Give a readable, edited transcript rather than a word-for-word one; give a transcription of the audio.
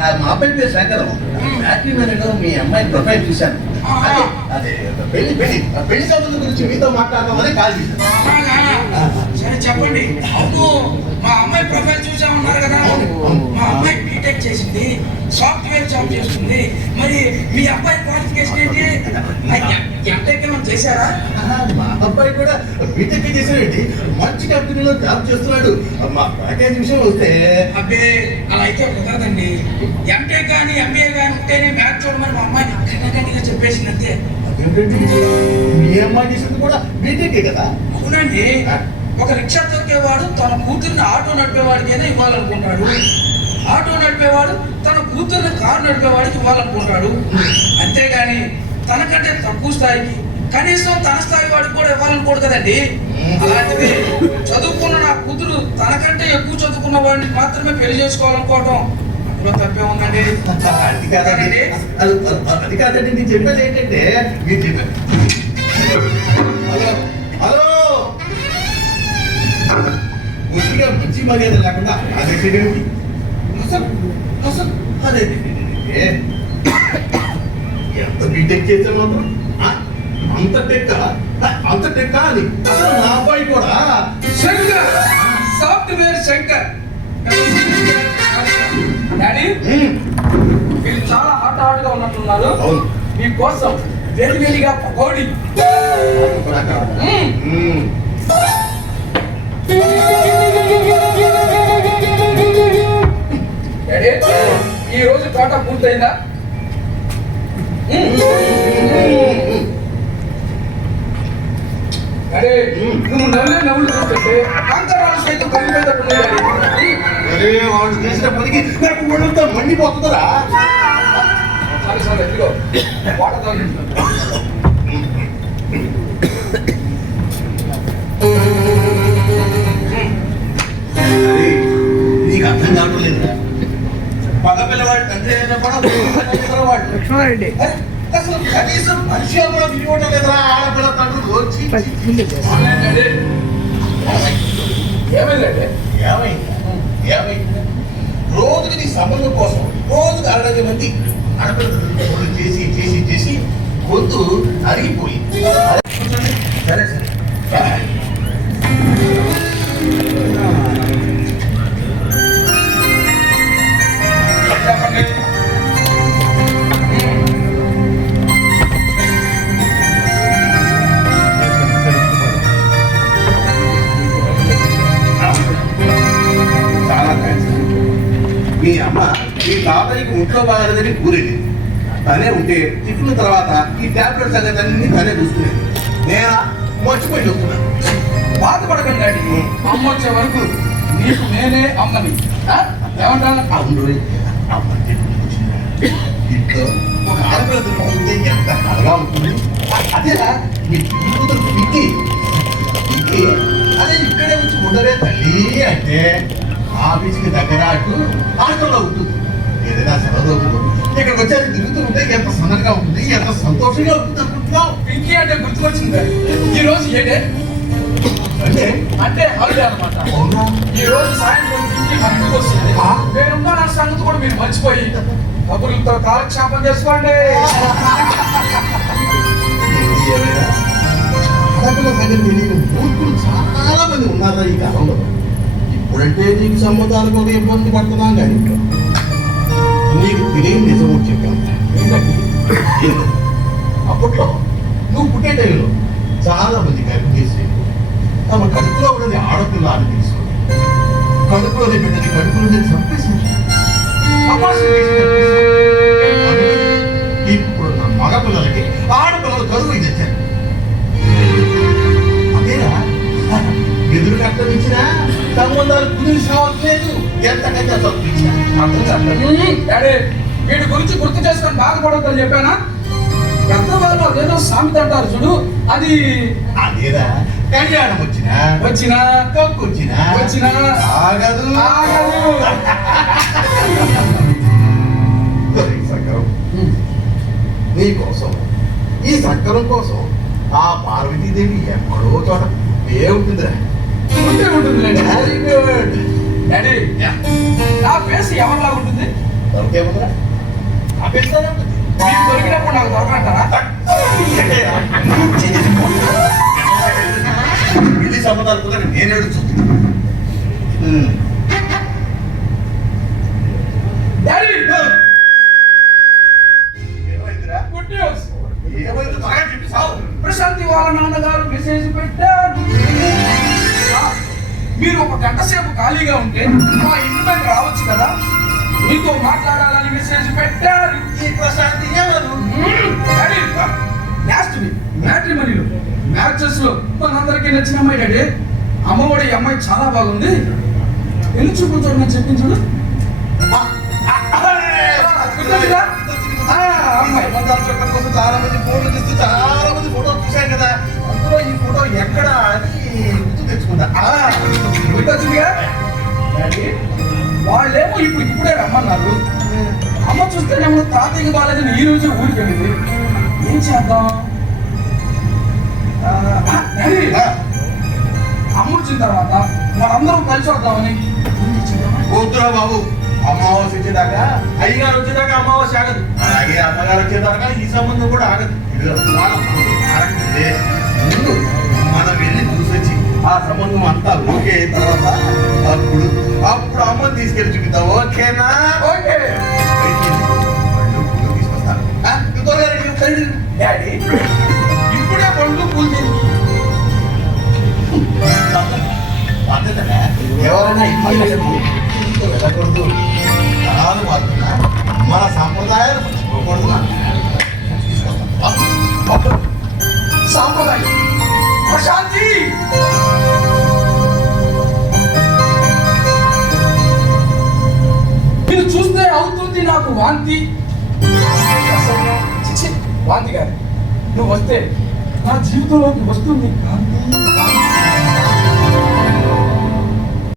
మా అబ్బాయి పేరు శంకరం. మ్యాట్రిమోనీలో మీ అమ్మాయి ప్రొఫైల్ చూశాను. అదే పెళ్లి పెళ్లి పెళ్లి సంబంధం గురించి మీతో మాట్లాడదామని కాల్ చేశాను. సరే చెప్పండి. అవును, మా అమ్మాయి ప్రొఫైల్ చూసామన్నారు కదా. మా అమ్మాయి బీటెక్ చేసింది, సాఫ్ట్వేర్ జాబ్ చేస్తుంది. మరి మీ అబ్బాయి క్వాలిఫికేషన్ ఏంటి? ఎంటెక్ ఏమైనా చేశారా? మా అబ్బాయి కూడా బీటెక్ చేసాడండి, మంచి కంపెనీలో జాబ్ చేస్తున్నాడు. మా ప్యాకేజ్ విషయం వస్తే అబ్బే అలా అయితే కుదరదండి. ఎంటెక్ కానీ ఎంబీఏ కానీ ఉంటేనే మ్యాచ్ చూడమని మా అమ్మాయి కన్నకన్నగా చెప్పేసింది అంతే. అదేంటండి, మీ అమ్మాయి చేసింది కూడా బీటెక్ కదా? అవునండి. ఒక రిక్షా తొక్కేవాడు తన కూతుర్ని ఆటో నడిపేవాడికైనా ఇవ్వాలనుకుంటాడు. ఆటో నడిపేవాడు తన కూతుర్ని కారు నడిపేవాడికి ఇవ్వాలనుకుంటాడు. అంతేగాని తనకంటే తక్కువ స్థాయికి కనీసం తన స్థాయి వాడికి కూడా ఇవ్వాలనుకోడు కదండి. అలాంటిది చదువుకున్న నా కూతురు తనకంటే ఎక్కువ చదువుకున్న వాడిని మాత్రమే పెళ్లి చేసుకోవాలనుకోవటం అందులో తప్పే ఉందండి. అది కాదండి, నేను చెప్పేది ఏంటంటే మీరు చెప్పారు. హలో హలో, పూర్తిగా మంచి మర్యాద లేకుండా అదే చేయడానికి అసలు అసలు అదే ఎంత బీటెక్ చేసే మాత్రం అంత టెక్క అని అసలు నా అబ్బాయి కూడా శంకర్, సాఫ్ట్వేర్ శంకర్. డాడీ, మీరు చాలా హాట్ గా ఉన్నట్టున్నారు. మీకోసం వేడివేడిగా పకోడీ. డాడీ, ఈ రోజు కోట పూర్తయిందా? అరే, నువ్వు నవ్వులు చూస్తుంటే అంతరాలు సైతం కలిగిపోయేటట్టున్నాయి. వాళ్ళు చేసిన పనికి నాకు ఒళ్ళంతా మండిపోతుందరా. సరే సరే, ఇదిగో వాటర్ తాగు. నీకు అర్థం కావడం లేదురా. పగ పిల్లవాడు తండ్రి అయినా కూడా వాడు అసలు కనీసం మనిషి కూడా వినియోగం లేదురా. ఆడపిల్ల తండ్రులు వచ్చి ఏమైందంటే ఏమైంది రోజుకి నీ సంబంధం కోసం రోజుకి 60 మంది ఆడపిల్ల చేసి చేసి చేసి గొంతు అరిగిపోయింది. సరే సరే, మీ అమ్మ ఈ తాతయ్యకి ఒంట్లో బాగాలేదని కూరేది. తనే ఉంటే టిఫిన్ తర్వాత ఈ టాబ్లెట్ సంగతి అన్ని తనే చూసుకునేది. నేను మర్చిపోయి చెప్తున్నాను. బాధపడకండి డాడీ. అమ్మ వచ్చే వరకు నీకు నేనే అమ్మని. ఏమంటాను? అవును, ఇంట్లో ఒక ఆడపిల్ల ఉంటే ఎంత కలగా ఉంటుంది. అదేలా మీ కూతురు పిక్కి అదే ఇక్కడే వచ్చి ఉండలే తల్లి అంటే ఆఫీస్కి దగ్గర అటు హాస్టల్లో ఉంటుంది. ఏదైనా సెలవు రోజులు ఇక్కడికి వచ్చేది తిరుగుతూ ఉంటే ఎంత సన్నగా ఉంటుంది, ఎంత సంతోషంగా ఉంటుంది అనుకుంటున్నావు. పింకీ అంటే గుర్తుకొచ్చింది. ఈ రోజు ఏంటే అంటే హాలిడే అనమాట. ఈ రోజు సాయంత్రం పింకీ మన ఇంటికి వస్తుంది. నేనున్నా నా సంగతి కూడా మీరు మర్చిపోయి కబుర్లతో కాలక్షేపం చేసుకోండి. ఆడపిల్ల సంగతి తెలియని మూర్ఖులు చాలా మంది ఉన్నారా ఈ కాలంలో. ఇప్పుడంటే నీకు సంబంధాలకు ఒక ఇబ్బంది పడుతున్నాం కానీ నీకు తెలియని నిజం చెప్పాను. అప్పట్లో నువ్వు పుట్టే టైంలో చాలా మంది గర్భం చేసి తమ కడుపులో ఉన్నది ఆడపిల్ల అని తెలుసు. కడుపులోనే బిడ్డని కడుపులోనే చంపేసి ఇప్పుడు నా మగపిల్లలకి ఆడపిల్లలు కరువు తెచ్చారు. అదేనా ఎదురు కట్టం ఇచ్చినా సంబంధాలు కుదిరి సావట్లేదు. ఎంతకంటే తప్పించా అర్థం కాదు. వీటి గురించి గుర్తు చేసుకొని బాధపడద్దని చెప్పానా? పెద్దవాళ్ళు అదేదో సామెత అంటారు చూడు, అది అదేరా. కళ్యాణం వచ్చినా కక్కు వచ్చినా ఆగదు. నీ కోసం, ఈ సక్కరం కోసం ఆ పార్వతీదేవి ఎక్కడో చోట ఉంటుందిరా. ఉంటుంది. వెరీ గుడ్ డాడీ, నా ఫేస్ ఎవరిలాగా ఉంటుంది? దొరికేముందిరా ఆపేస్తానే ఉంటుంది. మీకు దొరికినప్పుడు నాకు దొరకంటారా? పెళ్లి సంబంధాలు కూడా నేను ఏడుస్తుంది. డాడీ, ఏమైందిరా? Good news. ఏమైంది త్వరగా చెప్పి సావు. ప్రశాంతి వాళ్ళ నాన్నగారు మెసేజ్ పెట్టారు. మీరు ఒక గంట సేపు ఖాళీగా ఉంటే మా ఇంటి దగ్గర రావచ్చు కదా, మీతో మాట్లాడాలని మెసేజ్ పెట్టారు. ఈ ప్రశాంతి ఎవరు? డాడీ, లాస్ట్ వీక్ మ్యాట్రిమోనీలో మ్యాచెస్ లో మనందరికీ నచ్చిన అమ్మాయి డాడీ. అమ్మఒడి ఈ అమ్మాయి చాలా బాగుంది, పెళ్లి చూపులు చూడమని చెప్పింది చూడు. గుర్తొచ్చిందా? అమ్మాయి సంబంధాలు చెప్పడం కోసం చాలా మంది ఫోటోలు తీస్తూ చాలా మంది ఫోటోలు చూశాను కదా, అందులో ఈ ఫోటో ఎక్కడ అని గుర్తు తెచ్చుకుందా. గుర్తొచ్చిందిగా డాడీ. వాళ్ళేమో ఇప్పుడే రమ్మన్నారు. అమ్మ చూస్తేనేమో తాతయ్యకి బాగాలేదని ఈ రోజు ఊరికి వెళ్ళింది. ఏం చేద్దాం? డాడీ, అమ్మ వచ్చిన తర్వాత మనందరం కలిసి వద్దామని. వద్దురా బాబు, అమావాస్య వచ్చేదాకా అయ్యగారు వచ్చేదాకా అమావాస్య ఆగదు, అలాగే అమ్మగారు వచ్చేదాకా ఈ సంబంధం కూడా ఆగదు. ఇదిగో వాళ్ళ మనసు ఆగకపోతే ముందు మనం వెళ్ళి చూసొచ్చి ఆ సంబంధం అంతా ఓకే అయిన తర్వాత అప్పుడు అమ్మని తీసుకెళ్ళి చూపిద్దాం. ఓకేనా? ఓకే తీసుకొస్తాను. డాడీ, ఇప్పుడే పండ్లు పూలు ఎవరైనా ఇబ్బంది వెళ్ళకూడదు, తరాలు మారుతున్నా మన సాంప్రదాయాలు మర్చిపోకూడదు. సాంప్రదాయం ప్రశాంతి. నేను చూస్తే అవుతుంది నాకు వాంతి. చిచి, వాంతి కాదు, నువ్వు వస్తే నా జీవితంలోకి వస్తుంది కాంతి.